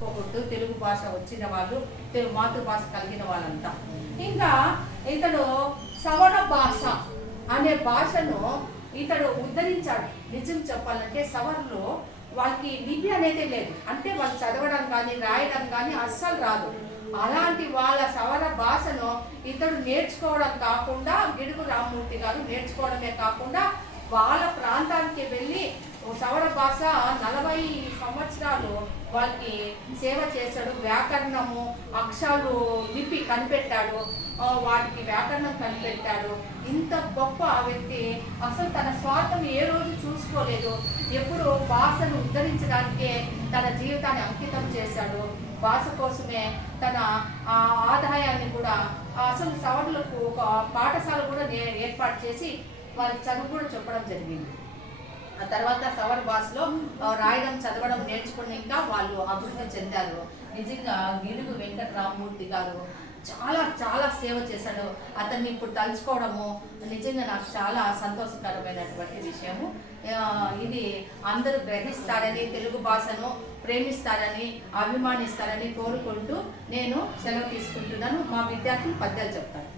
పోగొట్టు తెలుగు భాష వచ్చిన వాళ్ళు, తెలుగు మాతృభాష కలిగిన వాళ్ళంతా. ఇంకా ఇతడు సవణ భాష అనే భాషను ఇతడు ఉద్ధరించాడు. నిజం చెప్పాలంటే సవర్లో వాళ్ళకి లిపి అనేది లేదు, అంటే వాళ్ళు చదవడం కానీ రాయడం కానీ అస్సలు రాదు. అలాంటి వాళ్ళ సవర భాషను ఇతడు నేర్చుకోవడం కాకుండా, గిడుగు రామ్మూర్తి గారు నేర్చుకోవడమే కాకుండా వాళ్ళ ప్రాంతానికి వెళ్ళి సవర భాష 40 సంవత్సరాలు వాళ్ళకి సేవ చేశాడు. వ్యాకరణము, అక్షరాలు లిపి కనిపెట్టాడు, వాటికి వ్యాకరణం కనిపెట్టాడు. ఇంత గొప్ప వ్యక్తి అసలు తన స్వార్థం ఏ రోజు చూసుకోలేదు. ఎప్పుడు భాషను ఉద్ధరించడానికే తన జీవితాన్ని అంకితం చేశాడు. భాష కోసమే తన ఆదాయాన్ని కూడా, అసలు సవర్లకు ఒక పాఠశాల కూడా ఏర్పాటు చేసి వాళ్ళకి చదువు కూడా చెప్పడం జరిగింది. ఆ తర్వాత సవర్ భాషలో రాయడం చదవడం నేర్చుకున్నాక వాళ్ళు అభివృద్ధి చెందారు. నిజంగా గిడుగు వెంకటరామమూర్తి గారు చాలా చాలా సేవ చేశాడు. అతన్ని ఇప్పుడు తలుచుకోవడము నిజంగా నాకు చాలా సంతోషకరమైనటువంటి విషయము. ఇది అందరూ గ్రహిస్తారని, తెలుగు భాషను ప్రేమిస్తారని, అభిమానిస్తారని కోరుకుంటూ నేను సెలవు తీసుకుంటున్నాను. మా విద్యార్థులు పద్యాలు చెప్తారు.